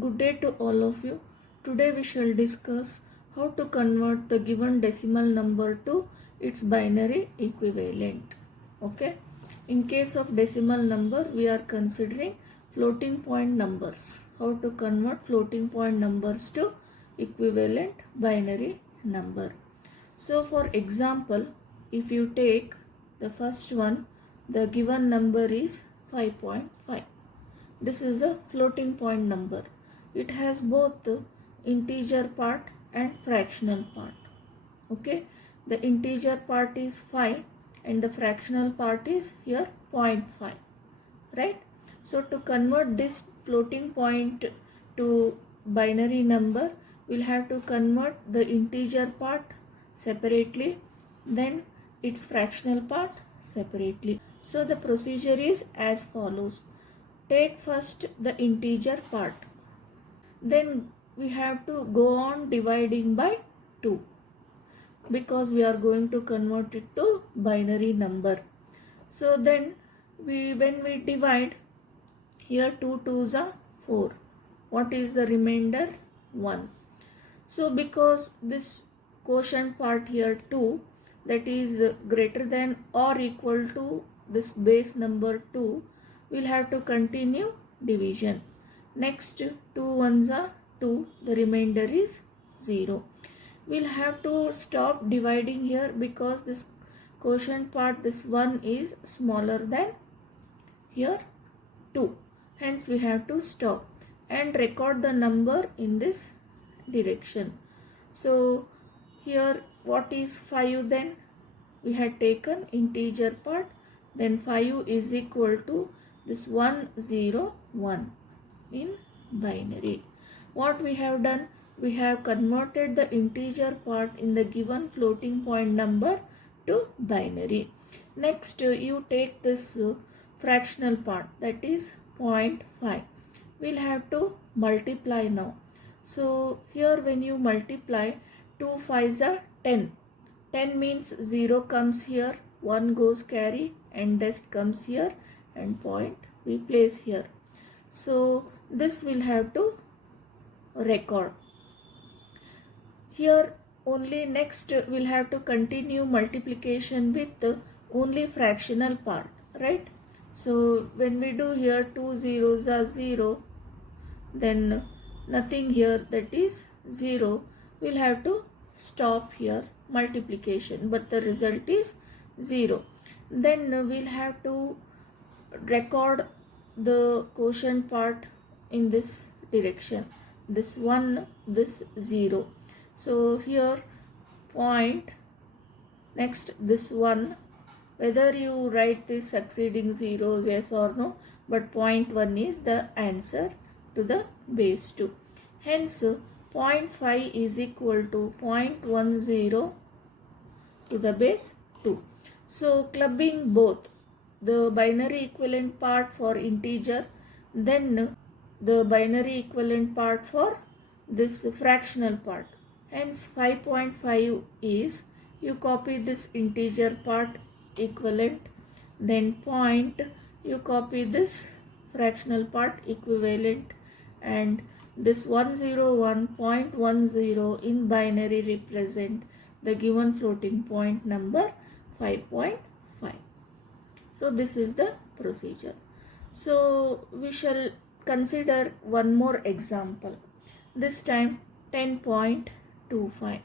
Good day to all of you. Today we shall discuss how to convert the given decimal number to its binary equivalent. Okay. In case of decimal number, we are considering floating point numbers. How to convert floating point numbers to equivalent binary number. So for example, if you take the first one, the given number is 5.5. This is a floating point number. It has both the integer part and fractional part. Okay, the integer part is 5 and the fractional part is here 0.5, right? So to convert this floating point to binary number, we'll have to convert the integer part separately, then its fractional part separately. So the procedure is as follows. Take first the integer part. Then we have to go on dividing by 2 because we are going to convert it to binary number. So then when we divide, here 2 2s are 4. What is the remainder? 1. So because this quotient part here 2, that is greater than or equal to this base number 2, we'll have to continue division. Next 2 ones are 2, the remainder is 0. We'll have to stop dividing here because this quotient part, this 1 is smaller than here 2. Hence we have to stop and record the number in this direction. So here what is 5 then? We had taken integer part, then 5 is equal to this 101 in binary. What we have done? We have converted the integer part in the given floating point number to binary. Next you take this fractional part, that is 0.5. We'll have to multiply now. So here when you multiply, 2 5s are 10. 10 means 0 comes here, 1 goes carry and rest comes here and point we place here. So this will have to record. Here only next we'll have to continue multiplication with only fractional part, right? So when we do here 2 zeros are 0, then nothing here, that is 0. We'll have to stop here multiplication, but the result is 0. Then we'll have to record the quotient part in this direction, this 1, this 0. So here point, next this 1, whether you write this succeeding zeros yes or no, but 0.1 is the answer to the base 2. Hence 0.5 is equal to 0.10 to the base 2. So clubbing both the binary equivalent part for integer, then the binary equivalent part for this fractional part. Hence 5.5 is, you copy this integer part equivalent, then point, you copy this fractional part equivalent, and this 101.10 in binary represent the given floating point number 5.5. So this is the procedure. So we shall consider one more example. This time 10.25.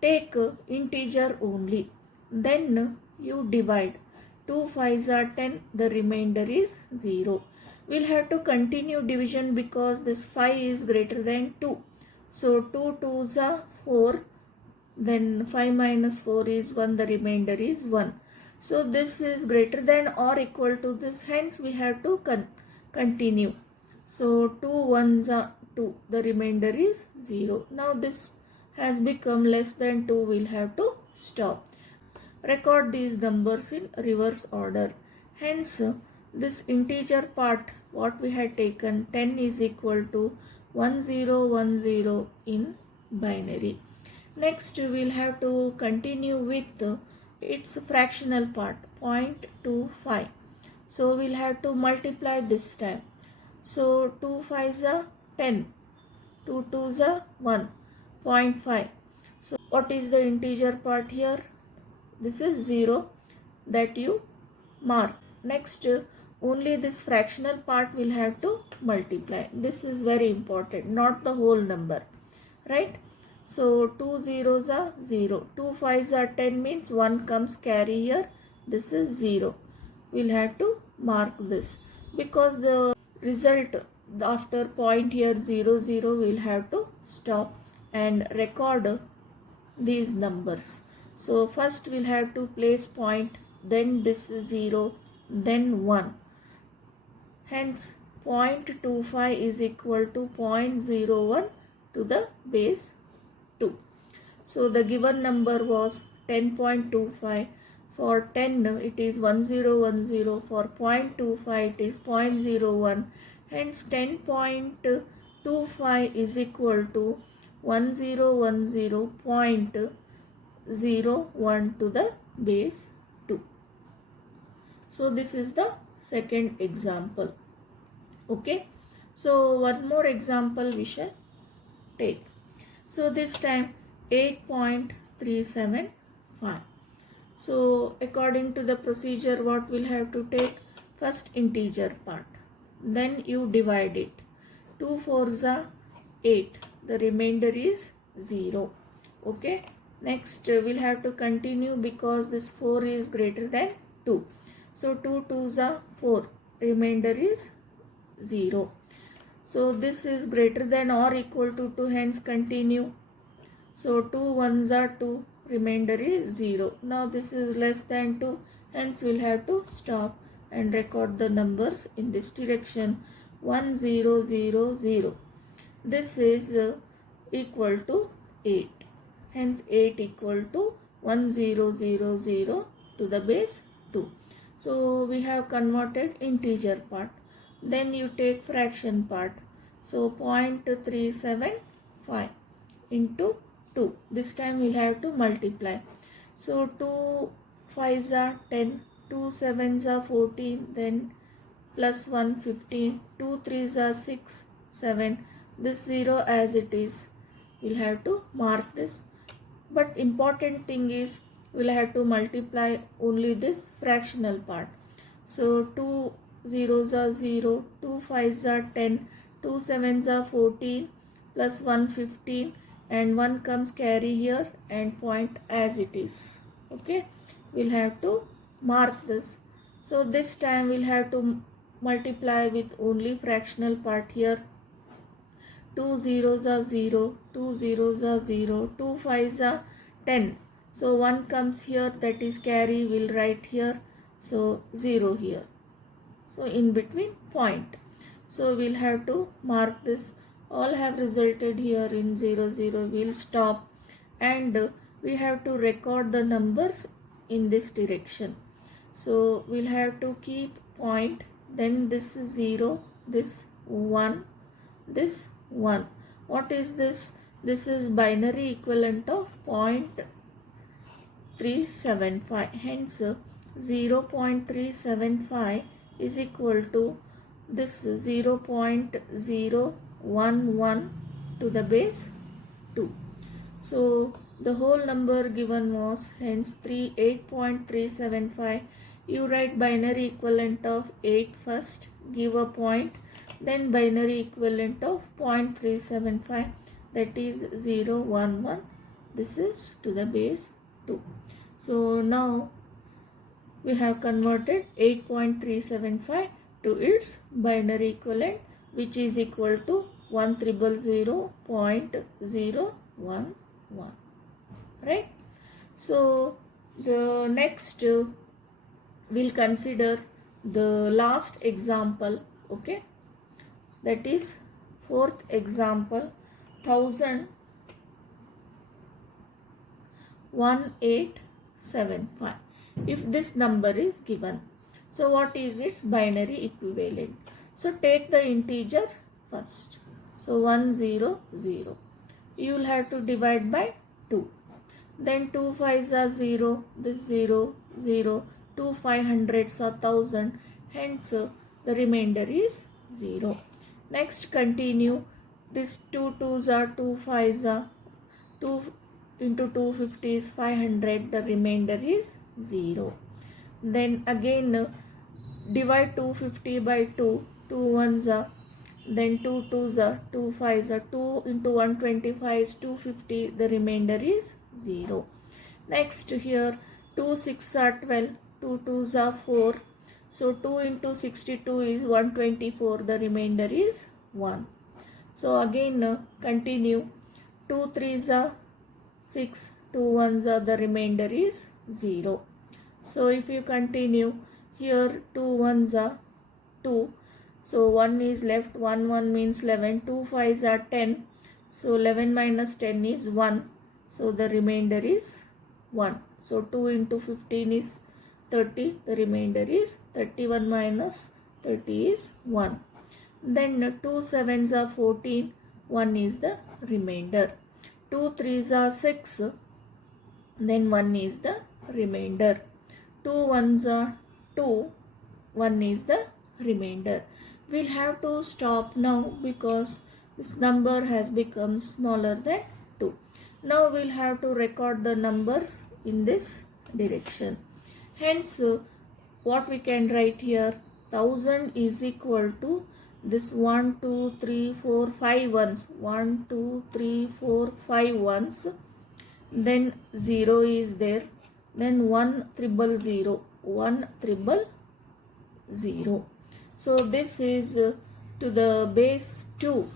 Take integer only. Then you divide. 2 5s are 10. The remainder is 0. We'll have to continue division because this 5 is greater than 2. So 2 2s are 4. Then 5 minus 4 is 1. The remainder is 1. So this is greater than or equal to this. Hence we have to continue. So 2 1s are 2. The remainder is 0. Now this has become less than 2. We'll have to stop. Record these numbers in reverse order. Hence this integer part, what we had taken, 10 is equal to 1010 in binary. Next we will have to continue with its fractional part, 0.25. So we'll have to multiply this time. So 2 5s are 10. 2 2s are 1. 0.5. So what is the integer part here? This is 0 that you mark. Next, only this fractional part will have to multiply. This is very important, not the whole number, right? So 2 zeros are 0. 2 5s are 10 means 1 comes carry here. This is 0. We'll have to mark this because the result after point here 0 0 we'll have to stop and record these numbers. So first we'll have to place point, then this 0, then 1. Hence 0.25 is equal to 0.01 to the base 2. So the given number was 10.25. For 10 it is 1010. For 0.25 it is 0.01. Hence 10.25 is equal to 1010.01 to the base 2. So this is the second example. Okay. So one more example we shall take. So this time 8.375. So according to the procedure, what we'll have to take? First integer part. Then you divide it. 2 4s are 8. The remainder is 0. Okay. Next we'll have to continue because this 4 is greater than 2. So 2 2s are 4. Remainder is 0. So this is greater than or equal to 2, hence continue. So 2 1s are 2. Remainder is 0. Now this is less than 2, hence we'll have to stop and record the numbers in this direction. 1 0 0 0. This is equal to 8. Hence 8 equal to 1000 to the base 2. So we have converted integer part. Then you take fraction part. So 0.375 into 2. This time we'll have to multiply. So 2 5s are 10. 2 7s are 14. Then plus 1 15. 2 3s are 6 7. This 0 as it is. We'll have to mark this. But important thing is we'll have to multiply only this fractional part. So 2 zeros are 0, 2 5s are 10, 2 7s are 14, plus 1 15, and 1 comes carry here and point as it is. Okay, we'll have to mark this. So this time we'll have to multiply with only fractional part here. 2 zeros are 0, 2 zeros are 0, 2 5s are 10. So 1 comes here, that is carry, we'll write here. So 0 here. So in between point. So we'll have to mark this. All have resulted here in 0 0. We'll stop and we have to record the numbers in this direction. So we'll have to keep point, then this 0, this 1, this 1. What is this? This is binary equivalent of 0.375. Hence 0.375 is equal to this 0.011 to the base 2. So the whole number given was hence 8.375. You write binary equivalent of 8 first, give a point, then binary equivalent of 0.375, that is 011. This is to the base 2. So now we have converted 8.375 to its binary equivalent, which is equal to 1,000.011. Right? So the next we'll consider the last example. Okay, that is fourth example, 1875. If this number is given, so what is its binary equivalent? So take the integer first. So 100. You will have to divide by 2. Then 2 5s are 0. This 0 0. 2 500s are 1000. Hence the remainder is 0. Next continue. this 2 2s are 2 5s are 2 into 250 is 500, the remainder is 0. Then again divide 250 by 2, 2 1s are, then 2 2s are, 2 5s are, 2 into 125 is 250, the remainder is 0. Next here 2 6 are 12, 2 2s are 4, so 2 into 62 is 124, the remainder is 1. So again continue, 2 3s are 6, 2 1s are, the remainder is 0. So if you continue, here 2 1s are 2, so 1 is left, 1 1 means 11, 2 5s are 10, so 11 minus 10 is 1, so the remainder is 1. So 2 into 15 is 30, the remainder is 31 minus 30 is 1. Then 2 7s are 14, 1 is the remainder. 2 3s are 6, then 1 is the remainder. 2 1s are 2, 1 is the remainder. We'll have to stop now because this number has become smaller than 2. Now we'll have to record the numbers in this direction. Hence, what we can write here, 1000 is equal to this 1 2 3 4 5 ones, 1 2 3 4 5 ones, then 0 is there, then 1 triple 0, 1 triple 0. So this is to the base 2.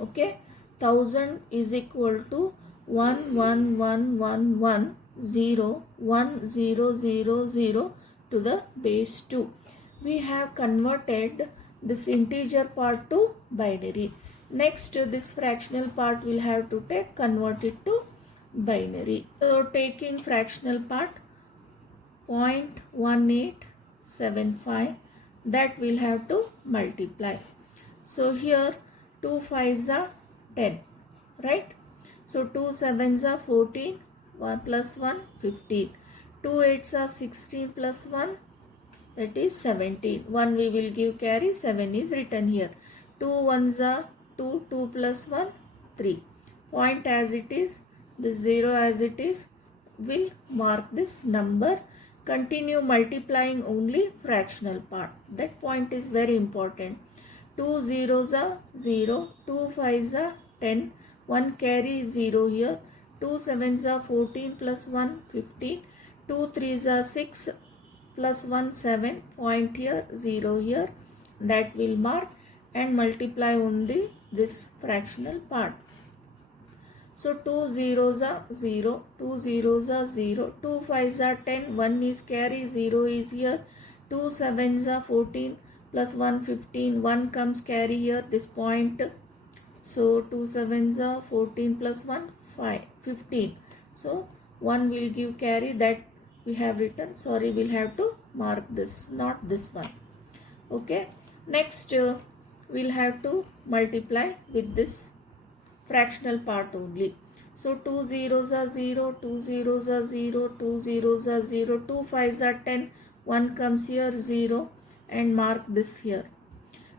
Okay, 1000 is equal to 1 1 1 1 1 0 1 0 0 0 to the base 2. We have converted this integer part to binary. Next, this fractional part will have to convert it to binary. So taking fractional part 0.1875, that will have to multiply. So here 2 5s are 10, right? So 2 7s are 14, 1 plus 1 15, 2 8s are 16 plus 1, that is 17. 1 we will give carry, 7 is written here. 2 1s are 2, 2 plus 1 3. Point as it is, this 0 as it is, will mark this number. Continue multiplying only fractional part. That point is very important. 2 zeros are 0, 2 5s are 10, 1 carry 0 here, 2 7s are 14 plus 1 15, 2 3s are 6 plus 1 7, point here 0 here, that will mark and multiply only this fractional part. So 2 zeros are 0, 2 zeros are 0, 2 5s are 10, 1 is carry, 0 is here, 2 7s are 14 plus 1 15, 1 comes carry here, this point. So 2 7s are 14 plus 1 15. So 1 will give carry, that we have written, sorry, we'll have to mark this, not this one. Okay, next we'll have to multiply with this fractional part only. So 2 zeros are 0, 2 zeros are 0, 2 zeros are 0, 2 5s are 10, 1 comes here 0 and mark this here.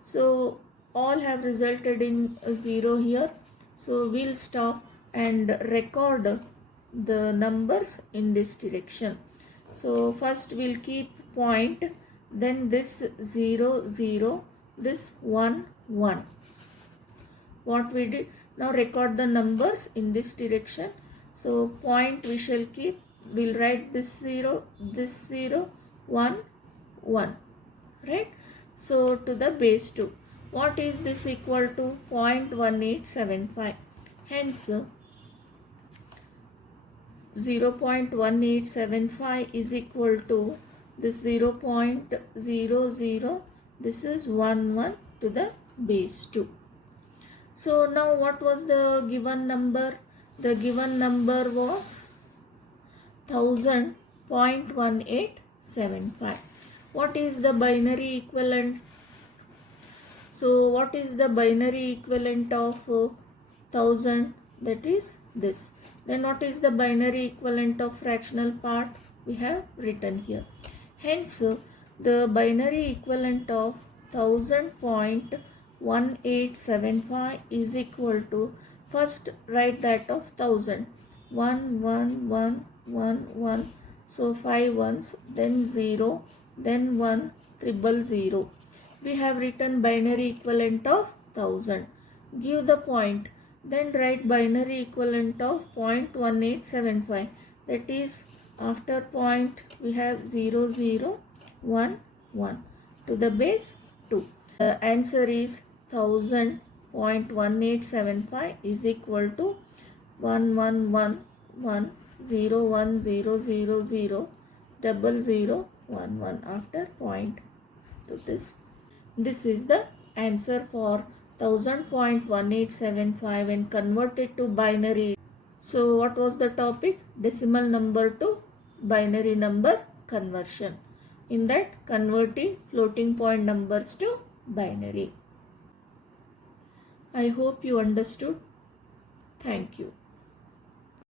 So all have resulted in 0 here. So we'll stop and record the numbers in this direction. So first we'll keep point, then this 0 0, this 1 1. What we did, now record the numbers in this direction. So point we shall keep, we'll write this 0 1 1, right? So to the base 2, what is this equal to? 0.1875. Hence 0.1875 is equal to this 0.00, this is 1 1 to the base 2. So now what was the given number? The given number was 1000.1875. What is the binary equivalent? So what is the binary equivalent of 1000? That is this. Then what is the binary equivalent of fractional part? We have written here. Hence the binary equivalent of 1000.1875 1875 is equal to, first write that of 1000. 1, 1, 1, 1, 1. So 5 ones, then 0, then 1, 000. We have written binary equivalent of 1000. Give the point. Then write binary equivalent of 0.1875. That is, after point we have 0, 0, 1, 1 to the base 2. The answer is 1000.1875 is equal to 11111000000011 after point to this. This is the answer for 1000.1875 and converted to binary. So what was the topic? Decimal number to binary number conversion. In that, converting floating point numbers to binary. I hope you understood. Thank you.